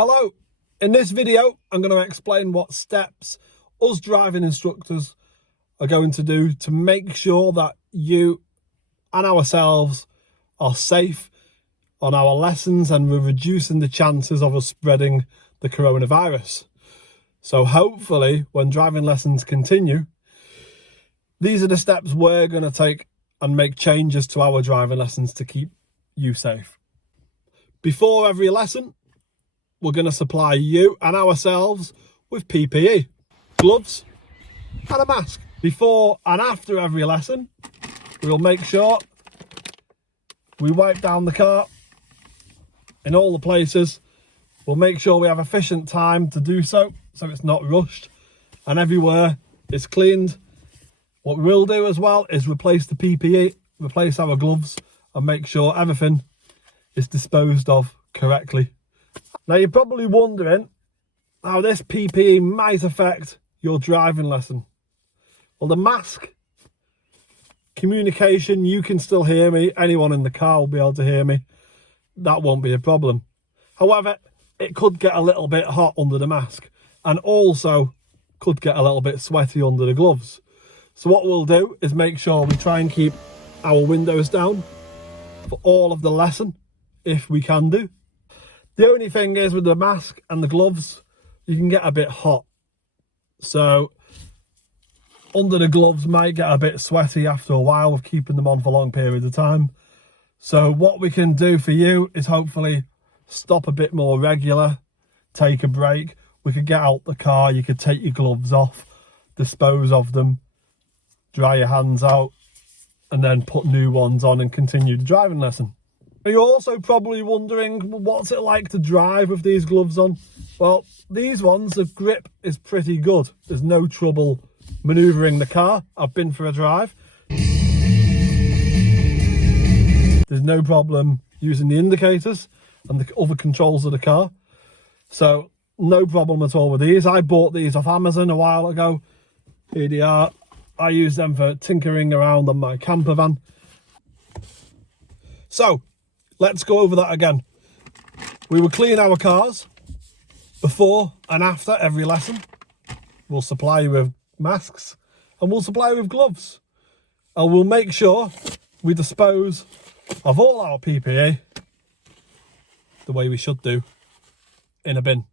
Hello, in this video I'm going to explain what steps us driving instructors are going to do to make sure that you and ourselves are safe on our lessons and we're reducing the chances of us spreading the coronavirus. So hopefully when driving lessons continue, these are the steps we're going to take and make changes to our driving lessons to keep you safe. Before every lesson, we're going to supply you and ourselves with PPE, gloves and a mask. Before and after every lesson, we'll make sure we wipe down the car in all the places. We'll make sure we have efficient time to do so it's not rushed and everywhere is cleaned. What we will do as well is replace the PPE, replace our gloves and make sure everything is disposed of correctly. Now you're probably wondering how this PPE might affect your driving lesson. Well, the mask, communication, you can still hear me. Anyone in the car will be able to hear me. That won't be a problem. However, it could get a little bit hot under the mask and also could get a little bit sweaty under the gloves. So what we'll do is make sure we try and keep our windows down for all of the lesson, if we can do. The only thing is with the mask and the gloves, you can get a bit hot. So under the gloves might get a bit sweaty after a while of keeping them on for long periods of time. So what we can do for you is hopefully stop a bit more regular, take a break. We could get out the car, you could take your gloves off, dispose of them, dry your hands out, and then put new ones on and continue the driving lesson. You're also probably wondering, what's it like to drive with these gloves on? Well, these ones, the grip is pretty good. There's no trouble manoeuvring the car. I've been for a drive. There's no problem using the indicators and the other controls of the car. So no problem at all with these. I bought these off Amazon a while ago. Here they are. I use them for tinkering around on my camper van. So let's go over that again. We will clean our cars before and after every lesson. We'll supply you with masks and we'll supply you with gloves. And we'll make sure we dispose of all our PPE the way we should do, in a bin.